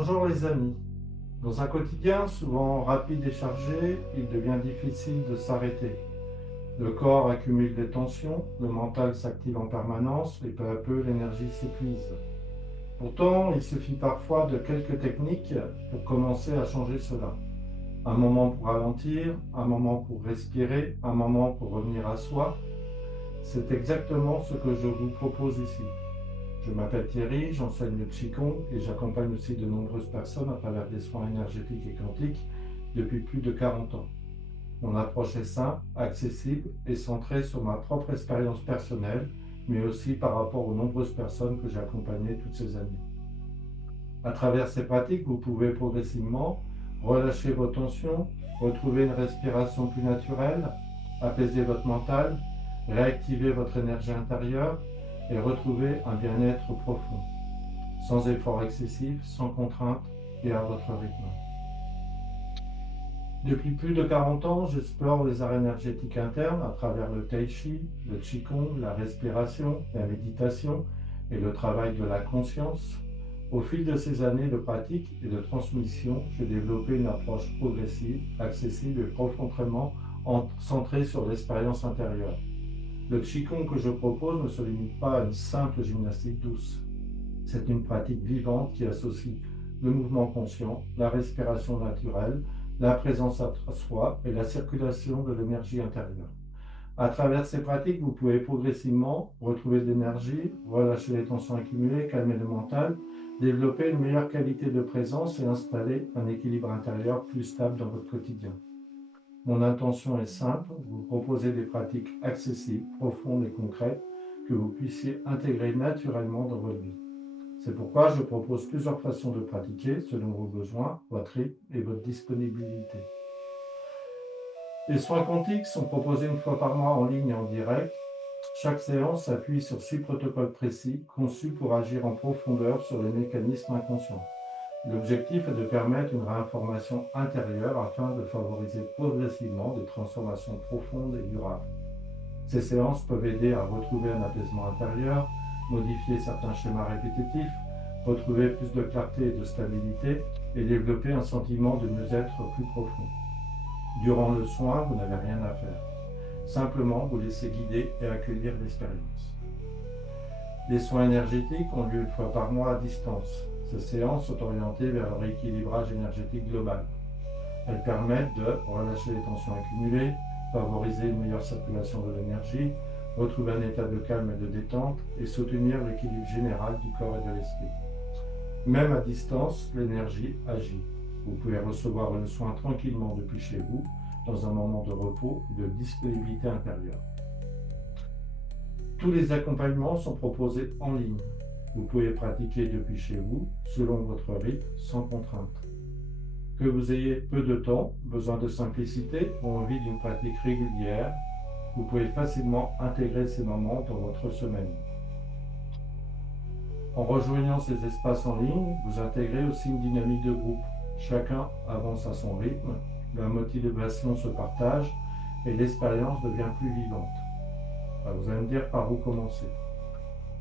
Bonjour les amis. Dans un quotidien souvent rapide et chargé, il devient difficile de s'arrêter. Le corps accumule des tensions, le mental s'active en permanence et peu à peu l'énergie s'épuise. Pourtant, il suffit parfois de quelques techniques pour commencer à changer cela. Un moment pour ralentir, un moment pour respirer, un moment pour revenir à soi. C'est exactement ce que je vous propose ici. Je m'appelle Thierry, j'enseigne le Qigong et j'accompagne aussi de nombreuses personnes à travers des soins énergétiques et quantiques depuis plus de 40 ans. Mon approche est simple, accessible et centrée sur ma propre expérience personnelle, mais aussi par rapport aux nombreuses personnes que j'ai accompagnées toutes ces années. À travers ces pratiques, vous pouvez progressivement relâcher vos tensions, retrouver une respiration plus naturelle, apaiser votre mental, réactiver votre énergie intérieure et retrouver un bien-être profond, sans effort excessif, sans contrainte et à votre rythme. Depuis plus de 40 ans, j'explore les arts énergétiques internes à travers le tai chi, le qigong, la respiration, la méditation et le travail de la conscience. Au fil de ces années de pratique et de transmission, j'ai développé une approche progressive, accessible et profondément centrée sur l'expérience intérieure. Le qigong que je propose ne se limite pas à une simple gymnastique douce. C'est une pratique vivante qui associe le mouvement conscient, la respiration naturelle, la présence à soi et la circulation de l'énergie intérieure. À travers ces pratiques, vous pouvez progressivement retrouver de l'énergie, relâcher les tensions accumulées, calmer le mental, développer une meilleure qualité de présence et installer un équilibre intérieur plus stable dans votre quotidien. Mon intention est simple, vous proposer des pratiques accessibles, profondes et concrètes que vous puissiez intégrer naturellement dans votre vie. C'est pourquoi je propose plusieurs façons de pratiquer selon vos besoins, votre rythme et votre disponibilité. Les soins quantiques sont proposés une fois par mois en ligne et en direct. Chaque séance s'appuie sur 6 protocoles précis conçus pour agir en profondeur sur les mécanismes inconscients. L'objectif est de permettre une réinformation intérieure afin de favoriser progressivement des transformations profondes et durables. Ces séances peuvent aider à retrouver un apaisement intérieur, modifier certains schémas répétitifs, retrouver plus de clarté et de stabilité et développer un sentiment de mieux-être plus profond. Durant le soin, vous n'avez rien à faire. Simplement vous laisser guider et accueillir l'expérience. Les soins énergétiques ont lieu une fois par mois à distance. Ces séances sont orientées vers le rééquilibrage énergétique global. Elles permettent de relâcher les tensions accumulées, favoriser une meilleure circulation de l'énergie, retrouver un état de calme et de détente et soutenir l'équilibre général du corps et de l'esprit. Même à distance, l'énergie agit. Vous pouvez recevoir le soin tranquillement depuis chez vous, dans un moment de repos ou de disponibilité intérieure. Tous les accompagnements sont proposés en ligne. Vous pouvez pratiquer depuis chez vous, selon votre rythme, sans contrainte. Que vous ayez peu de temps, besoin de simplicité ou envie d'une pratique régulière, vous pouvez facilement intégrer ces moments dans votre semaine. En rejoignant ces espaces en ligne, vous intégrez aussi une dynamique de groupe. Chacun avance à son rythme, la motivation se partage et l'expérience devient plus vivante. Alors vous allez me dire par où commencer.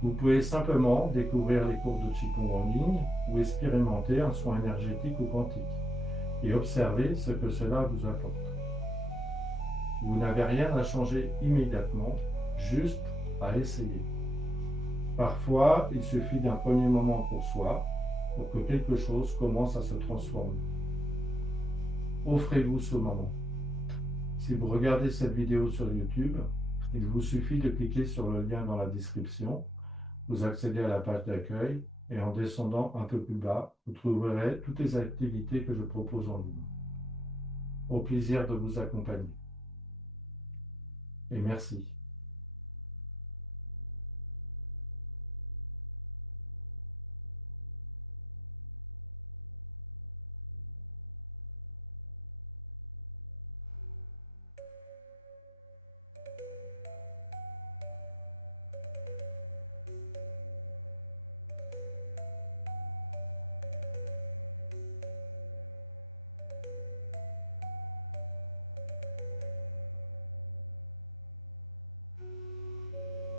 Vous pouvez simplement découvrir les cours de Qigong en ligne ou expérimenter un soin énergétique ou quantique et observer ce que cela vous apporte. Vous n'avez rien à changer immédiatement, juste à essayer. Parfois, il suffit d'un premier moment pour soi pour que quelque chose commence à se transformer. Offrez-vous ce moment. Si vous regardez cette vidéo sur YouTube, il vous suffit de cliquer sur le lien dans la description. Vous accédez à la page d'accueil et en descendant un peu plus bas, vous trouverez toutes les activités que je propose en ligne. Au plaisir de vous accompagner. Et merci.